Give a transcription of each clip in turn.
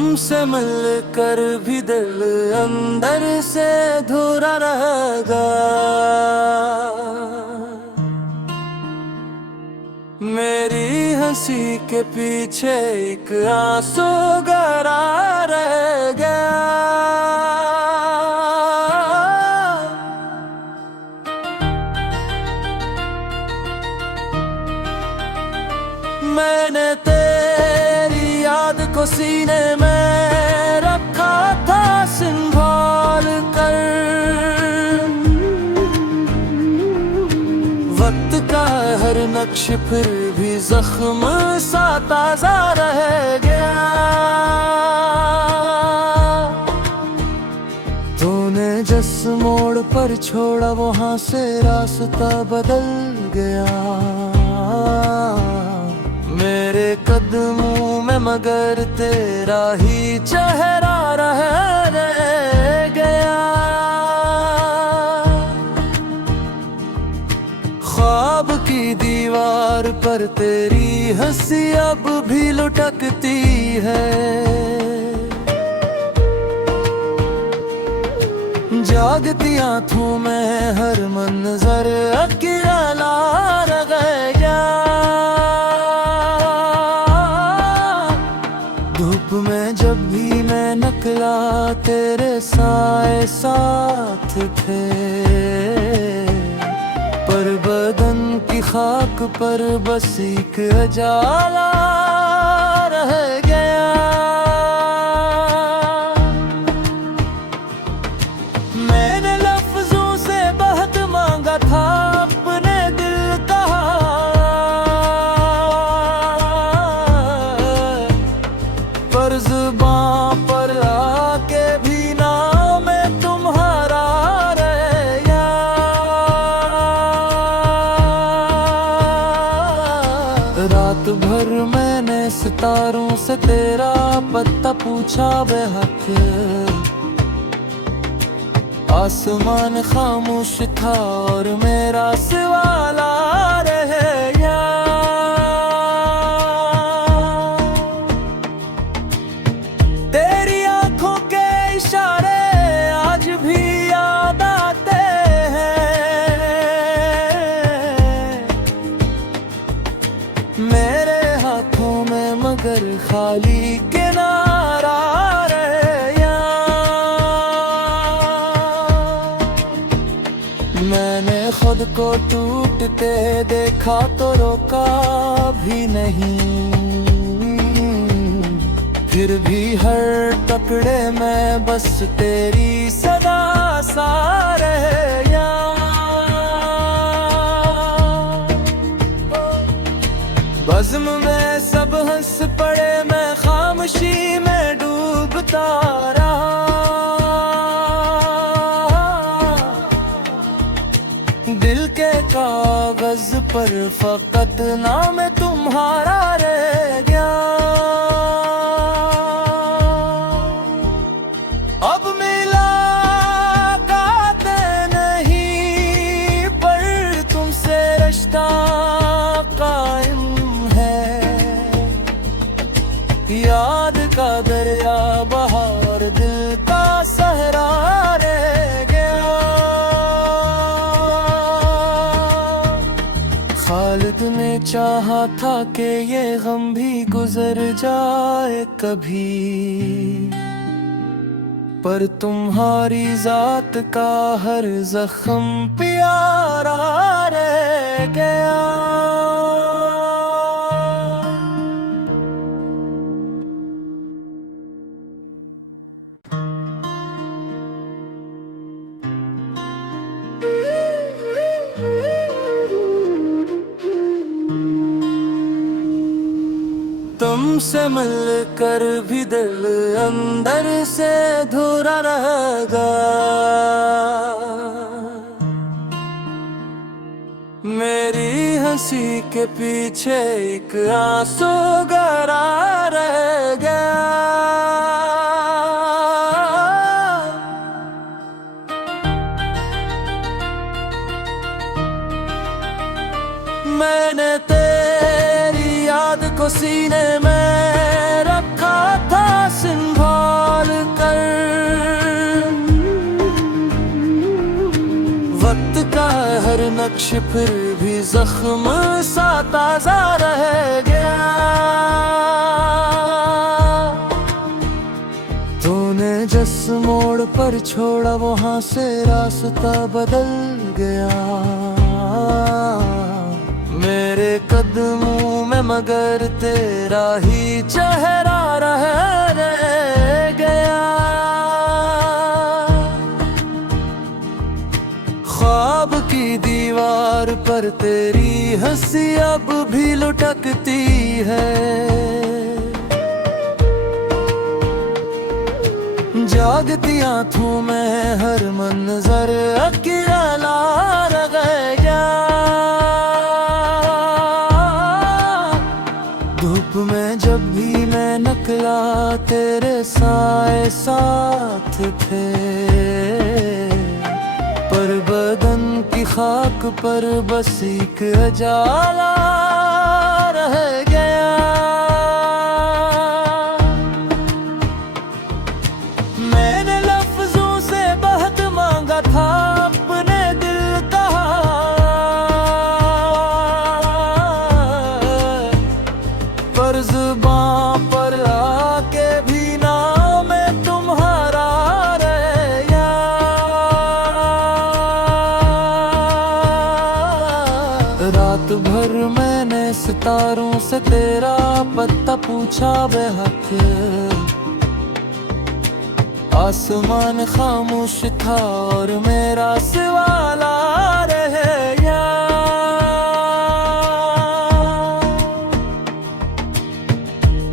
तुमसे मिलकर भी दिल अंदर से अधूरा रहेगा। मेरी हंसी के पीछे एक आंसू गहरा रह गया। मैंने तेरी याद को सीने में रखा था संभाल कर। वक्त का हर नक्श फिर भी जख्म सा ताजा रह गया। तूने जिस मोड़ पर छोड़ा वहां से रास्ता बदल गया। मेरे कदमों में मगर तेरा ही चेहरा रह गया। ख्वाब की दीवार पर तेरी हंसी अब भी लुटकती है। जागती आंखों में हर मंजर अकेला रह गया। धूप में जब भी मैं निकला तेरे साए साथ थे। पर बदन की खाक पर बस एक उजाला रह गया। मैंने लफ्जों से बहुत मांगा था अपने दिल का। पर जुबां पर आके भी नाम तुम्हारा रह गया। रात भर मैंने सितारों से तेरा पता पूछा बेहक। आसमान खामोश था और मेरा सवाला रह गया। तेरी आंखों के इशारे आज भी याद आते हैं। मेरे हाथों में मगर खाली किनारा रह गया। मैंने खुद को टूटते देखा तो रोका भी नहीं। फिर भी हर टुकड़े में बस तेरी सदा सा रह गया। बज़्म में सब हंस पड़े मैं खामोशी में डूबता रहा। दिल के कागज पर फकत नाम तुम्हारा रह गया। अब मुलाकात नहीं पर तुमसे रिश्ता कायम है। याद का दरिया बहार दिल का सहरा रह गया। खालिद ने चाहा था कि ये गम भी गुजर जाए कभी। पर तुम्हारी जात का हर जख्म प्यारा रह गया। तुमसे मिलकर भी दिल अंदर से अधूरा रहेगा। मेरी हंसी के पीछे एक आंसू गहरा रह गया। मैंने तेरी याद को सीने में रखा था। वक्त का हर नक्श फिर भी जख्म सा ताजा रह गया। तूने जिस मोड़ पर छोड़ा वहां से रास्ता बदल गया। मेरे कदमों में मगर तेरा ही चेहरा रह गया। ख्वाब की दीवार पर तेरी हंसी अब भी लुटकती है। जागती आंखों में हर मंजर अकेला रह गया। धूप में जब भी मैं निकला तेरे साए साथ थे, पर बदन की खाक पर बस एक उजाला रह गया। मैंने लफ्जों से बहुत मांगा था अपने दिल का, पर जुबां पर आके भी नाम तुम्हारा रह गया। रात भर मैंने सितारों से तेरा पता पूछा बेहक। आसमान खामोश था और मेरा सवाला रह गया।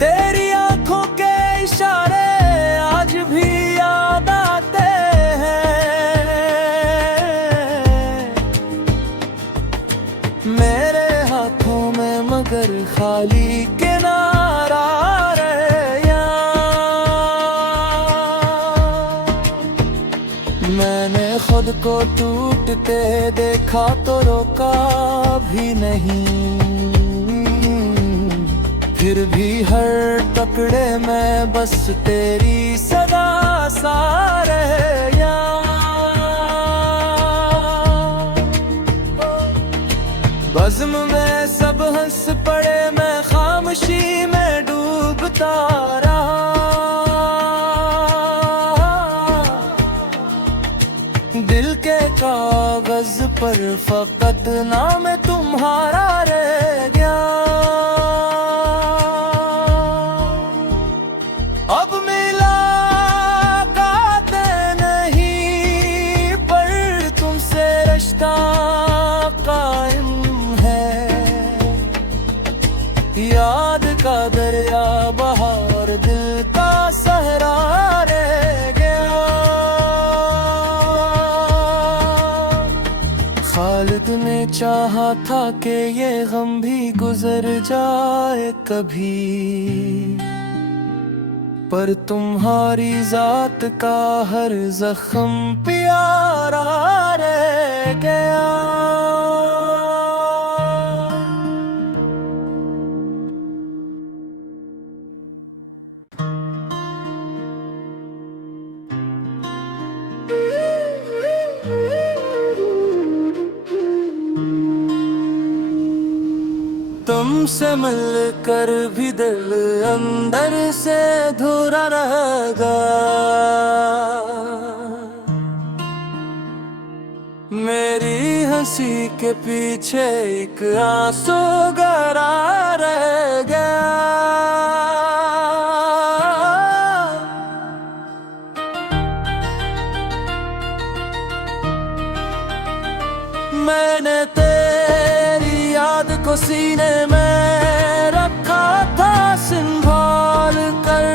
तेरी आंखों के इशारे आज भी याद आते हैं। मेरे हाथों में मगर खाली किनारा मैंने खुद को टूटते देखा तो रोका भी नहीं। फिर भी हर टुकड़े में बस तेरी सदा सा रह गया। बज़्म में सब हंस पड़े मैं खामोशी में डूबता रहा। दिल के कागज पर फकत नाम तुम्हारा रह गया। अब मिला काते नहीं पर तुमसे रिश्ता कायम है। याद का दरिया बहार दिल का सहरा रह गया। खालिद ने चाहा था कि ये गम भी गुजर जाए कभी, पर तुम्हारी जात का हर जख्म प्यारा रह गया। तुमसे मिलकर भी दिल अंदर से अधूरा रहेगा। मेरी हंसी के पीछे एक आंसू गहरा रह गया। मैंने तेरी याद को सीने में रखा था संभाल कर।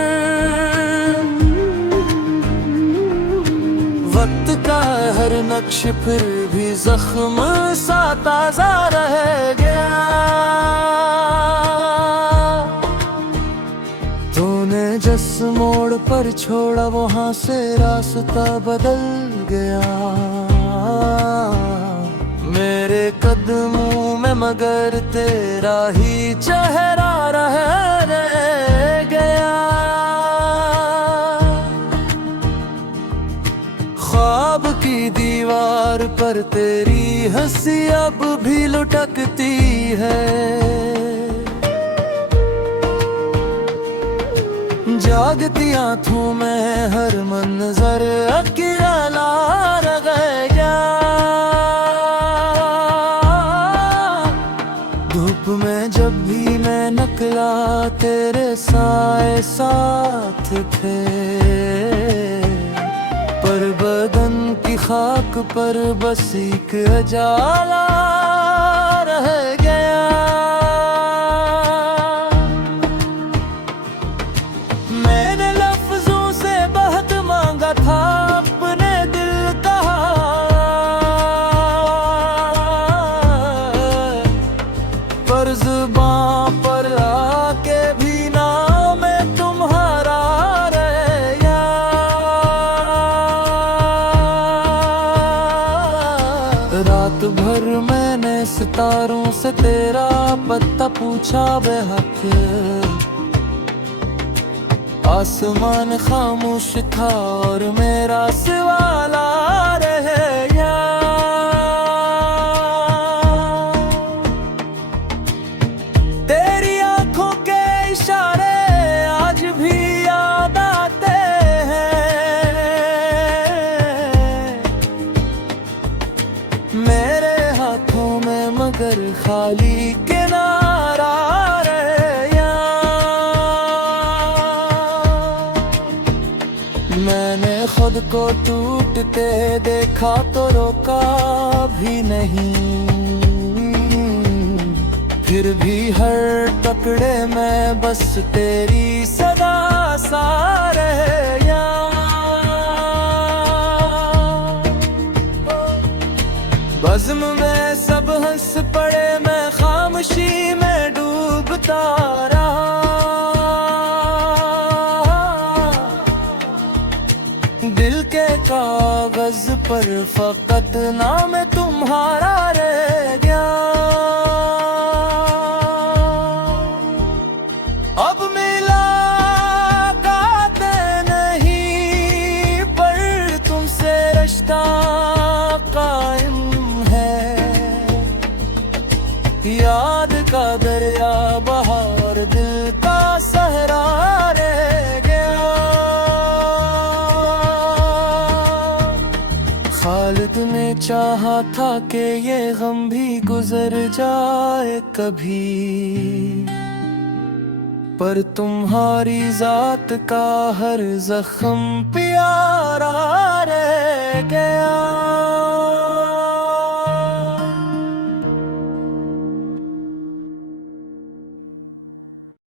वक्त का हर नक्श फिर भी जख्म सा ताजा रह गया। तूने जिस मोड़ पर छोड़ा वहां से रास्ता बदल गया। मेरे कदमों में मगर तेरा ही चेहरा रह गया। ख्वाब की दीवार पर तेरी हंसी अब भी लुटकती है। जागती आंखों में हर मंजर अकेला रह गया। धूप में जब भी मैं निकला तेरे साए साथ थे, पर बदन की खाक पर बस एक उजाला रह गया। मैंने लफ्जों से बहुत मांगा था अपने दिल का, पर जुबां पर आके भी नाम तुम्हारा रह गया। रात भर मैंने सितारों से तेरा पता पूछा बेहक, आसमान खामोश था और मेरा सवाला रह गया। तेरी आंखों के इशारे आज भी याद आते हैं, मेरे हाथों में मगर खाली किनारा रह गया। मैंने खुद को टूटते देखा तो रोका भी नहीं, फिर भी हर टुकड़े में बस तेरी सदा सा रह गया। बज़्म में सब हंस पड़े मैं खामोशी में डूबता रहा। दिल के कागज पर फकत नाम तुम्हारा रह गया। अब मिला गाते नहीं पर तुमसे रिश्ता कायम है। याद का दरिया बहार दिल का सहरा रह गया। खालिद ने चाहा था कि ये गम भी गुजर जाए कभी, पर तुम्हारी जात का हर जख्म प्यारा रह गया।